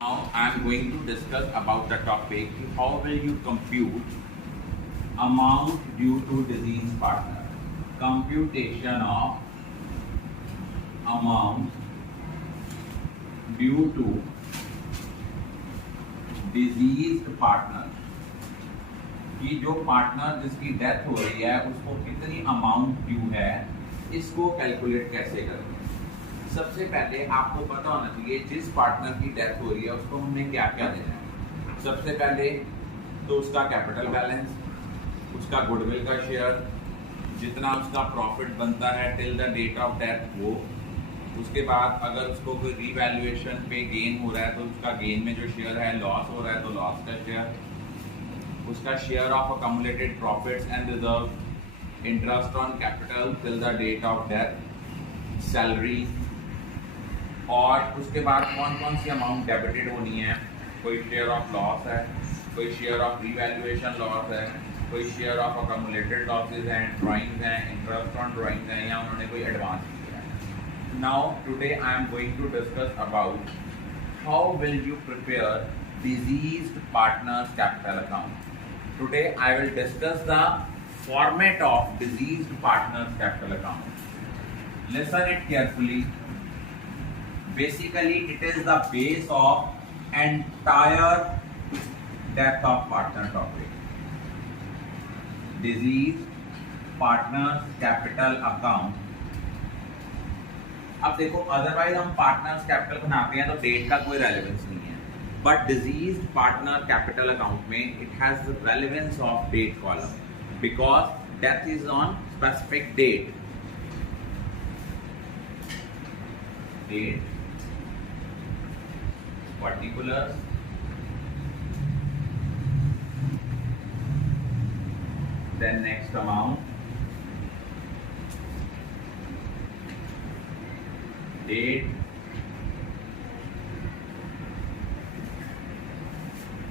Now I am going to discuss about the topic how will you compute amount due to disease partner. Computation of amount due to diseased partner कि जो partner जिसकी death हो रही है उसको कितनी amount due है, इसको कैलकुलेट कैसे करेंगे। सबसे पहले आपको पता होना चाहिए जिस पार्टनर की डेथ हो रही है उसको हमें क्या क्या देना है। सबसे पहले तो उसका कैपिटल बैलेंस, उसका गुडविल का शेयर, जितना उसका प्रॉफिट बनता है till the date of death वो। उसके बाद अगर उसको कोई रीवैल्यूएशन पे गेन हो रहा है तो उसका गेन में जो शेयर है, लॉस हो रहा है तो लॉस का शेयर, उसका share of accumulated profits and reserve, interest on capital till the date of death, salary, और उसके बाद कौन कौन सी अमाउंट डेबिटेड होनी है। कोई शेयर ऑफ लॉस है, कोई शेयर ऑफ रीवैल्यूएशन लॉस है, कोई शेयर ऑफ अकमुलेटेड लॉसेज हैं, ड्राइंग्स हैं, इंटरेस्ट ऑन ड्राइंग्स हैं, या उन्होंने कोई एडवांस किया है। Now today I am going to discuss about how will you prepare deceased partners capital account. Today I will discuss the format of diseased partners capital account. Listen it carefully. Basically, it is the base of entire death of partner topic. Diseased partners capital account. अब देखो, otherwise हम partners capital बनाते हैं तो date का कोई relevance नहीं है, but deceased partner capital account में it has the relevance of date column because death is on specific date. Date, particular, then next amount, date,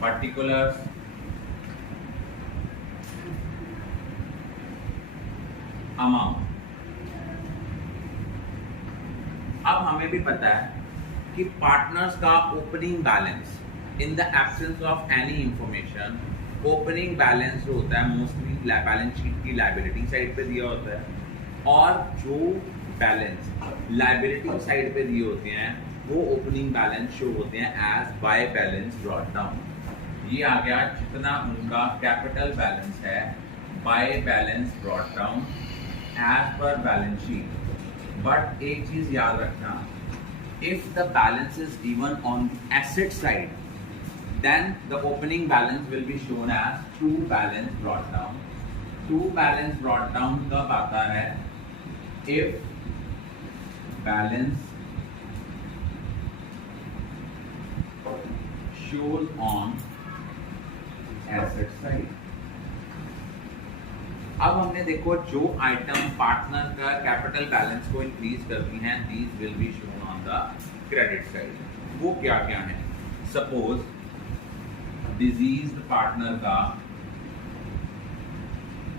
particulars, amount। अब हमें भी पता है कि पार्टनर्स का opening balance in the absence of any information, opening balance जो होता है मोस्टली बैलेंस शीट की लायबिलिटी साइड पे दिया होता है, और जो बैलेंस लायबिलिटी साइड पे दिए होते हैं वो ओपनिंग बैलेंस शो होते हैं as by balance brought down. ये आ गया जितना उनका कैपिटल बैलेंस है by balance brought down as per balance sheet. But एक चीज याद रखना, if the balance is given on asset side then the opening balance will be shown as to balance brought down. To balance brought down कब आता है? If balance shows on asset side। अब हमने देखो जो आइटम पार्टनर का capital balance को increase करती हैं, these will be shown on the credit side। वो क्या क्या है? सपोज डिजीज्ड पार्टनर का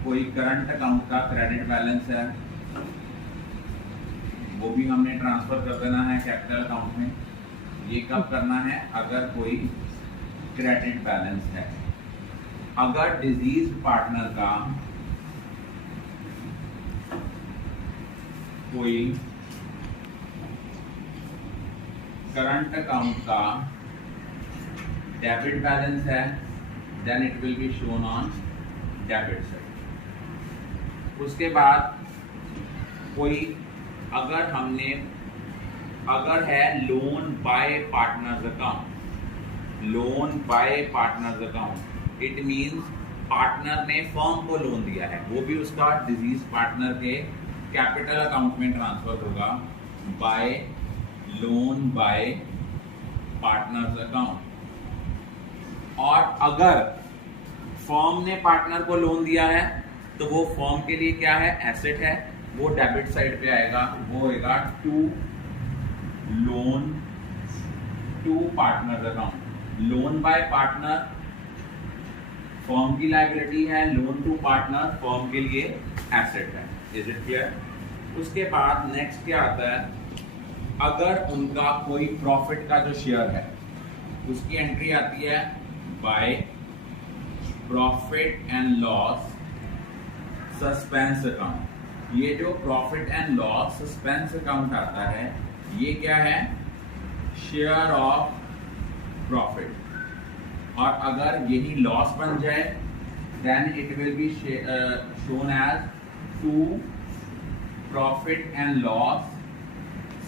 कोई करंट अकाउंट का क्रेडिट बैलेंस है, वो भी हमने ट्रांसफर कर देना है कैपिटल अकाउंट में। ये कब करना है? अगर कोई क्रेडिट बैलेंस है। अगर डिजीज पार्टनर का कोई करंट अकाउंट का डेबिट बैलेंस है then it will be shown on debit side. उसके बाद कोई अगर है loan by partners account, loan by partners account it means partner ने फर्म को लोन दिया है, वो भी उसका डिजीज पार्टनर के कैपिटल अकाउंट में ट्रांसफर होगा by loan by partners account. और अगर फर्म ने पार्टनर को लोन दिया है तो वो फर्म के लिए क्या है? एसेट है, वो डेबिट साइड पे आएगा, वो होगा to loan to partner account. Loan by partner firm की लायबिलिटी है, लोन टू पार्टनर फर्म के लिए एसेट है। Is it clear? उसके बाद नेक्स्ट क्या आता है? अगर उनका कोई प्रॉफिट का जो शेयर है उसकी एंट्री आती है by profit and loss suspense account. ये जो profit and loss suspense account आता है ये क्या है, शेयर ऑफ प्रॉफिट। और अगर यही लॉस बन जाए then it will be shown as to profit and loss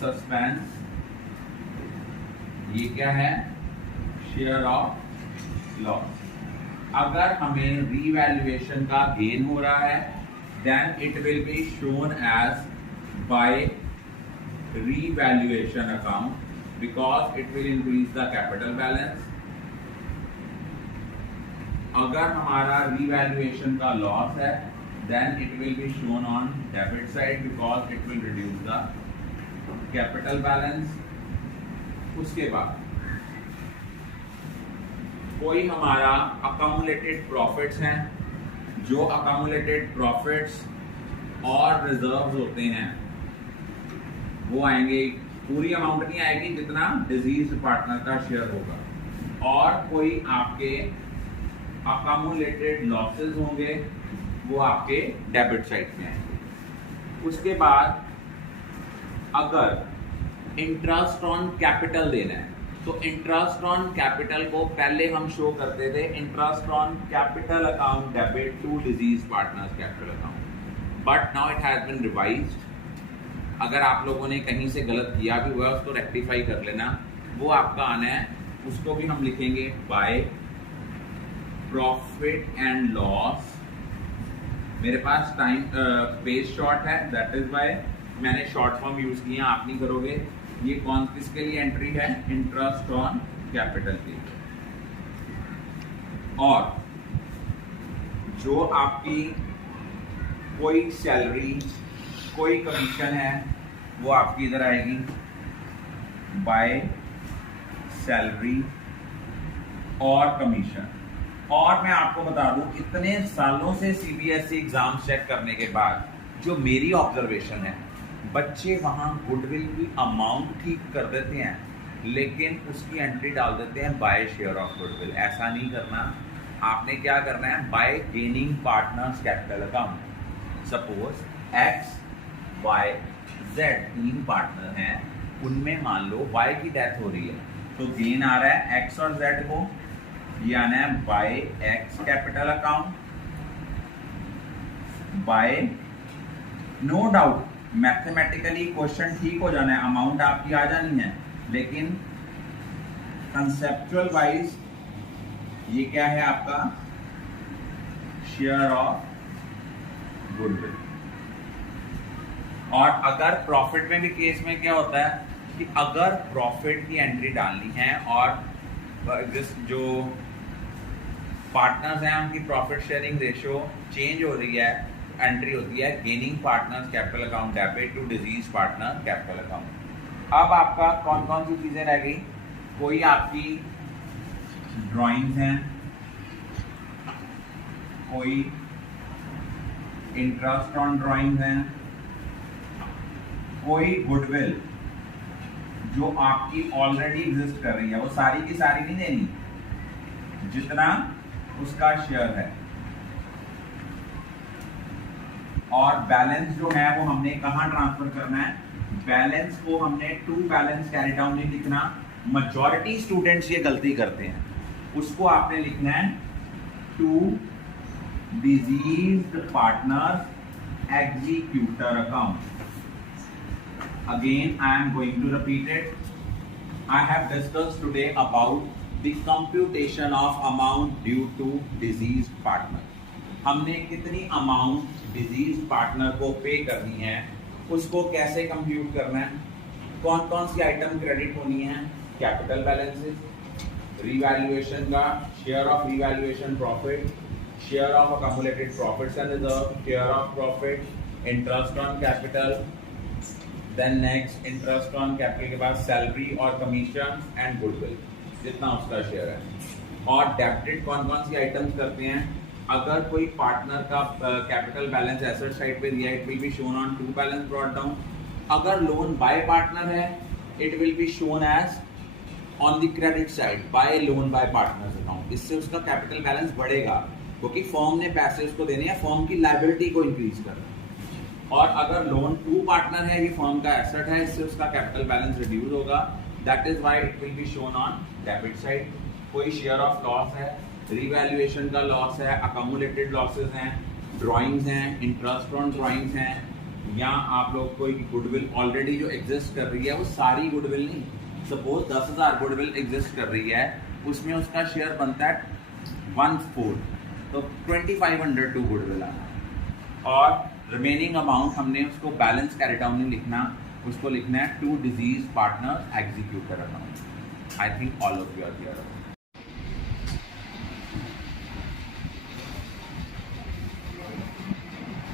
suspense. ये क्या है, शेयर ऑफ लॉस। अगर हमें रीवैल्यूएशन का गेन हो रहा है then it will be shown as by revaluation account because it will increase the capital balance. अगर हमारा रीवैल्यूएशन का लॉस है then it will be shown on debit side because it will reduce the capital balance. उसके बाद कोई हमारा accumulated profits हैं, जो अकामुलेटेड प्रॉफिट्स और रिजर्व्स होते हैं वो आएंगे, पूरी अमाउंट नहीं आएगी जितना डिजीज पार्टनर का शेयर होगा। और कोई आपके अकामुलेटेड लॉसेस होंगे वो आपके डेबिट साइड में आएंगे। उसके बाद अगर इंटरेस्ट ऑन कैपिटल देना है तो इंटरेस्ट ऑन कैपिटल को पहले हम शो करते थे interest on capital account debit to deceased partners capital account, but now it has been revised. अगर आप लोगों ने कहीं से गलत किया भी हुआ उसको रेक्टिफाई कर लेना, वो आपका आना है, उसको भी हम लिखेंगे बाय प्रॉफिट एंड लॉस। मेरे पास टाइम पेज शॉर्ट है दैट इज बाय मैंने शॉर्ट फॉर्म यूज किया, आप नहीं करोगे। ये कौन किसके लिए एंट्री है, इंटरेस्ट ऑन कैपिटल के लिए। और जो आपकी कोई सैलरी कोई कमीशन है वो आपकी इधर आएगी बाय सैलरी और कमीशन। और मैं आपको बता दूं इतने सालों से सीबीएसई एग्जाम चेक करने के बाद जो मेरी ऑब्जर्वेशन है, बच्चे वहां गुडविल की अमाउंट ठीक कर देते हैं लेकिन उसकी एंट्री डाल देते हैं बाय शेयर ऑफ गुडविल। ऐसा नहीं करना, आपने क्या करना है, by gaining partners capital account. Suppose X Y Z 3 partner हैं, उनमें मान लो वाई की डेथ हो रही है तो गेन आ रहा है एक्स और जेड को, ये आना है by X capital account. By no doubt mathematically question ठीक हो जाना है, अमाउंट आपकी आ जानी है, लेकिन कंसेप्चुअल वाइज ये क्या है आपका, शेयर ऑफ गुडविल। और अगर प्रॉफिट में भी केस में क्या होता है कि अगर प्रॉफिट की एंट्री डालनी है और जिस जो पार्टनर्स हैं उनकी प्रॉफिट शेयरिंग रेशियो चेंज हो रही है, एंट्री होती है gaining partners capital account debit to deceased partner capital account. अब आपका कौन कौन सी चीजें रह गई, कोई आपकी ड्राइंग्स हैं, कोई इंटरेस्ट ऑन ड्राइंग्स हैं, कोई गुडविल जो आपकी ऑलरेडी एग्जिस्ट कर रही है, वो सारी की सारी नहीं देनी, जितना उसका शेयर है। और बैलेंस जो है वो हमने कहां ट्रांसफर करना है, बैलेंस को हमने टू बैलेंस कैरी डाउन नहीं लिखना, मेजॉरिटी स्टूडेंट्स ये गलती करते हैं, उसको आपने लिखना है to deceased partners executor account. Again, I am going to repeat it. I have discussed today about the computation of amount due to deceased partner. हमने कितनी अमाउंट डिजीज पार्टनर को पे करनी है, उसको कैसे कंप्यूट करना है, कौन कौन सी आइटम क्रेडिट होनी है, कैपिटल बैलेंसेस, रीवैल्यूएशन का, share of revaluation profit, share of accumulated profits and reserve, share of profit, interest on capital, then next interest on capital के बाद सैलरी और कमीशन एंड गुडविल जितना उसका शेयर है। और डेबिटेड कौन कौन सी आइटम्स करते हैं, अगर कोई पार्टनर का कैपिटल बैलेंस एसेट साइड पे दिया it will be shown on to balance brought down. अगर लोन बाय पार्टनर है it will be shown as on the credit side by loan by partners account, इससे उसका capital balance बढ़ेगा क्योंकि firm ने पैसे उसको देने हैं, फर्म की लायबिलिटी को इंक्रीज करना। और अगर लोन टू पार्टनर है, ये फर्म का एसेट है, इससे उसका कैपिटल बैलेंस रिड्यूस होगा। That is why it will be shown on debit side. कोई शेयर ऑफ लॉस है, रिवैल्यूएशन का लॉस है, अकमुलेटेड लॉसेस हैं, ड्राइंग्स हैं, इंटरेस्ट ऑन ड्राइंग्स हैं, या आप लोग कोई गुडविल ऑलरेडी जो एग्जिस्ट कर रही है, वो सारी गुडविल नहीं, सपोज 10,000 गुडविल एग्जिस्ट कर रही है, उसमें उसका शेयर बनता है 1/4, तो 2500 टू गुडविल आना। और रिमेनिंग अमाउंट हमने उसको बैलेंस कैरी डाउन नहीं लिखना, उसको लिखना है to deceased partner executor account. I think all of you are clear.